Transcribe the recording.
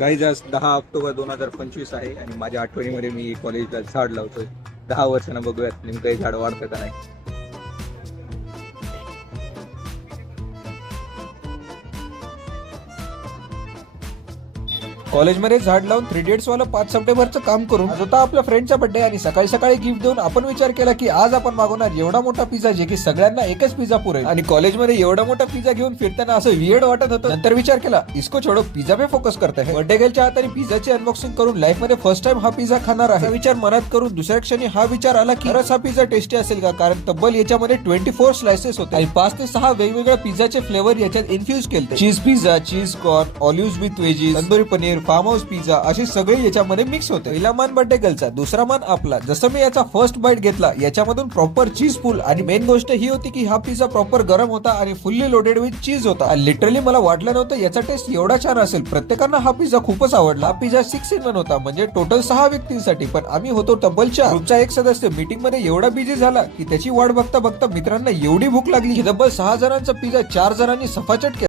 Guys आज 10 October 2025 आहे आणि माझ्या आठवणीमध्ये मी कॉलेजला झाड लावतोय. 10 वर्षांना बघूयात नेमकं हे झाड वाढतं का नाही. कॉलेजमध्ये झाड लावून 3 डेट्स वाला 5 सप्टेंबरचं काम करून आज होता आपल्या फ्रेंडचा बर्थडे आणि सकाळी सकाळी गिफ्ट देऊन आपण विचार केला की आज आपण मागवणार एवढा मोठा पिझ्झा जे की सगळ्यांना एकच पिझ्झा पुरेल. आणि कॉलेजमध्ये एवढा मोठा पिझ्झा घेऊन फिरताना असं वियर्ड वाटत होतं. नंतर विचार केला इसको छोडो पिझ्झा पे फोकस करता है. बर्थडे गर्लच्या हाताने पिझ्झाची अनबॉक्सिंग करून लाईफ मध्ये फर्स्ट टाइम हा पिझ्झा खाणार आहे विचार मनात करून दुसऱ्या क्षणी हा विचार आला की खरंच हा पिझ्झा टेस्टी असेल का, कारण तब्बल याच्यामध्ये 24 स्लाइसेस होते आणि 5 ते 6 वेगवेगळ्या पिझ्झाचे फ्लेवर याच्यात इन्फ्युज केले. Cheese pizza, cheese corn, olive with veggies, tandoori paneer, farmhouse pizza असे सगळे याच्यामध्ये मिक्स होते. पहिला मान बर्थडे गर्लचा, दुसरा मान आपला. जसं मी याचा फर्स्ट बाईट घेतला याच्यामधून प्रॉपर चीज फुल आणि मेन गोष्ट ही होती की हा पिझ्झा प्रॉपर गरम होता आणि फुल्ली लोडेड विथ चीज होता. लिटरली मला वाटलं नव्हतं याचा टेस्ट एवढा छान असेल. प्रत्येकांना हा पिझ्झा खूपच आवडला. हा पिझ्झा 6 in 1 होता म्हणजे टोटल 6 व्यक्तींसाठी, पण आम्ही होतो तब्बल 4. ग्रुपचा एक सदस्य मीटिंग मध्ये एवढा बिझी झाला की त्याची वाट बघता बघता मित्रांना एवढी भूक लागली की तब्बल 6 जणांचा पिझ्झा 4 जणांनी सफाचट केला.